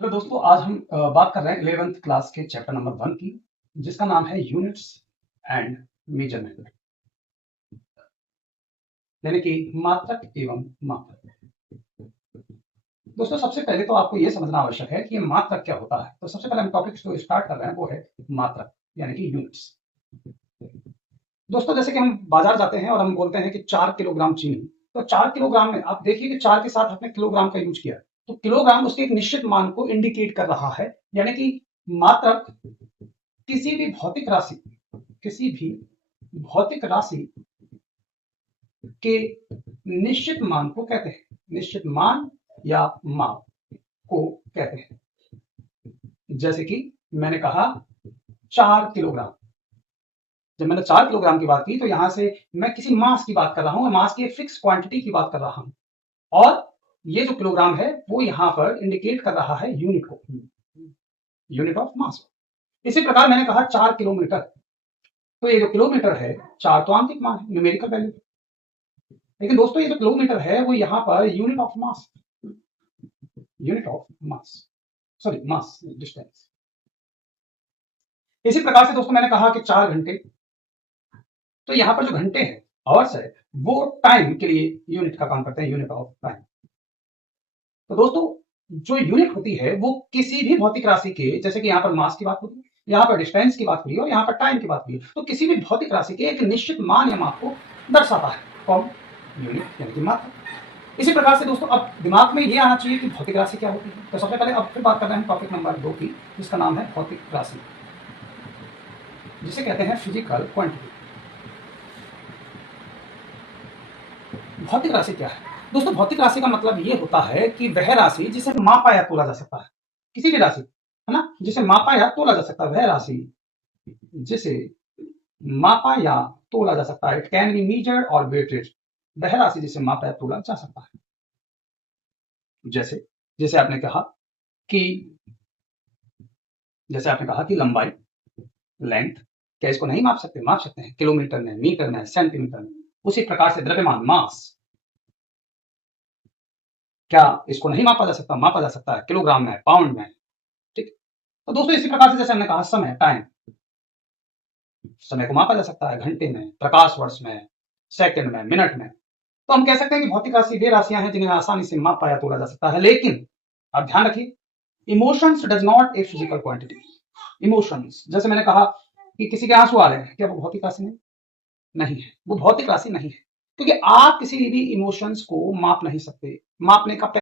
Hello दोस्तों, आज हम बात कर रहे हैं 11th क्लास के चैप्टर नंबर 1 की, जिसका नाम है यूनिट्स एंड मेजरमेंट, यानी कि मात्रक एवं मात्रक। दोस्तों, सबसे पहले तो आपको यह समझना आवश्यक है कि ये मात्रक क्या होता है। तो सबसे पहले हम टॉपिक जो स्टार्ट कर रहे हैं वो है मात्रक, यानी कि यूनिट्स। दोस्तों, जैसे कि हम बाजार जाते हैं और हम बोलते हैं कि 4 किलोग्राम चीनी, तो 4 किलोग्राम में आप देखिए कि 4 के साथ आपने किलोग्राम का यूज किया, तो किलोग्राम उसके एक निश्चित मान को इंडिकेट कर रहा है, यानी कि मात्रक किसी भी भौतिक राशि के निश्चित मान को कहते हैं, निश्चित मान या माप को कहते हैं। जैसे कि मैंने कहा 4 किलोग्राम। जब मैंने 4 किलोग्राम की बात की तो यहां से मैं किसी मास की बात कर रहा हूं, मास की एक फिक्स क्वांटिटी की बात कर रहा हूं, और ये जो किलोग्राम है वो यहां पर इंडिकेट कर रहा है यूनिट को, यूनिट ऑफ मास। इसी प्रकार मैंने कहा 4 किलोमीटर, तो ये जो किलोमीटर है, 4 तो आंतरिक मान है, न्यूमेरिकल वैल्यू। लेकिन दोस्तों, ये जो किलोमीटर है वो यहां per unit of mass, sorry mass distance. इसी प्रकार से दोस्तों मैंने कहा कि 4 घंटे, तो यहां पर जो घंटे हैं, आवर्स है, वो टाइम के लिए यूनिट का काम करते हैं, यूनिट ऑफ टाइम। तो दोस्तों, जो यूनिट होती है वो किसी भी भौतिक राशि के, जैसे कि यहां पर मास की बात होती है, यहां पर डिस्टेंस की बात हुई और यहां पर टाइम की बात हुई, तो किसी भी भौतिक राशि के एक निश्चित मान या माप को दर्शाता है, कौन? यूनिट, यानी कि मात्रक। इसी प्रकार से दोस्तों अब दिमाग में ये आना चाहिए कि भौतिक राशि क्या होती है। तो सबसे पहले अब फिर बात कर रहे हैं टॉपिक नंबर 2 की, जिसका नाम है भौतिक राशि, जिसे कहते हैं फिजिकल क्वांटिटी। भौतिक राशि क्या है दोस्तों? भौतिक राशि का मतलब ये होता है कि वह राशि जिसे मापा या तोला जा सकता है, किसी भी राशि, है ना, जिसे मापा या तोला जा सकता है, वह राशि जिसे मापा या तोला जा सकता है। इट कैन बी मीजर्ड और वेटेड, वह राशि जिसे मापा या तोला जा सकता है। जैसे जैसे आपने कहा कि लंबाई, लेंथ, क्या इसको नहीं माप सकते? माप सकते हैं, किलोमीटर में, मीटर में, सेंटीमीटर में। उसी प्रकार से द्रव्यमान, मास, क्या इसको नहीं मापा जा सकता? मापा जा सकता है, किलोग्राम में, पाउंड में। ठीक। तो दोस्तों इसी प्रकार से जैसे हमने कहा समय, टाइम, समय को मापा जा सकता है घंटे में, प्रकाश वर्ष में, सेकंड में, मिनट में। तो हम कह सकते हैं कि भौतिक राशि वे राशियां हैं जिन्हें आसानी से मापा या तोला जा सकता है। लेकिन अब ध्यान रखिए, emotions does not a physical quantity. Emotions, जैसे मैंने कहा कि किसी के आंसू आ रहे हैं, क्या वो भौतिक राशि नहीं है? वो भौतिक राशि नहीं है, क्योंकि आप किसी भी इमोशंस को माप नहीं सकते। मापने का